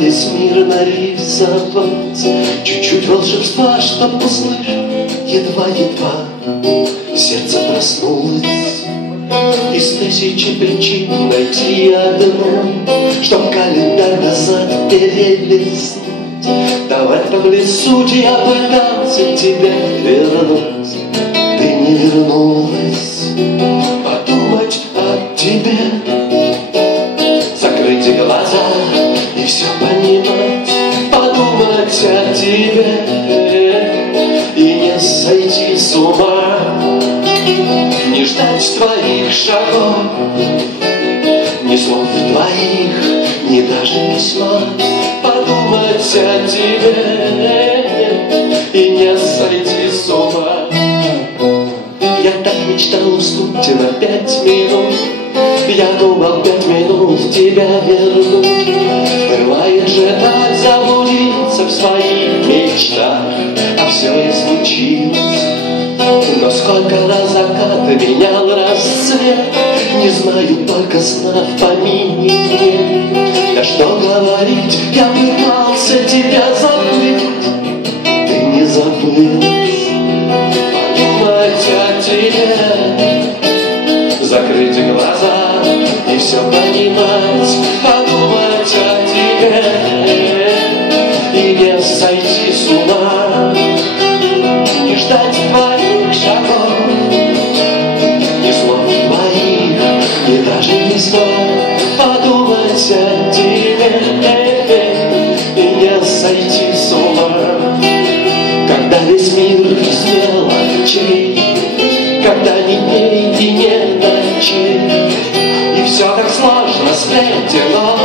весь мир нарисовать, чуть-чуть волшебства, чтоб услышать. Едва-едва сердце проснулось, из тысячи причин найти одну, чтоб календарь назад перелистнуть. Давай по лесу я пытался тебя вернуть, ты не вернулась. Подумать о тебе, закрыть глаза и все понимать. Подумать о тебе и не сойти с ума, не ждать твоих шагов, ни слов твоих, ни даже письма. Подумать о тебе и не сойти с ума. Я так мечтал уснуть на 5 минут, я думал 5 минут тебя верну. Бывает же так заблудиться в своих мечтах, а все и случилось. Но сколько раз закат менял рассвет, не знаю, только сна в помине нет. Да что говорить, я пытался тебя забыть, ты не забылась. Подумать о тебе, закрыть глаза и все понимать. Подумать о тебе и не сойти с ума, не ждать твоих шагов, ни слов твоих, ни даже письма. Подумать о тебе и не сойти с ума. Когда весь мир без мелочей, когда ни дней и нет ночей, и все так сложно сплетено,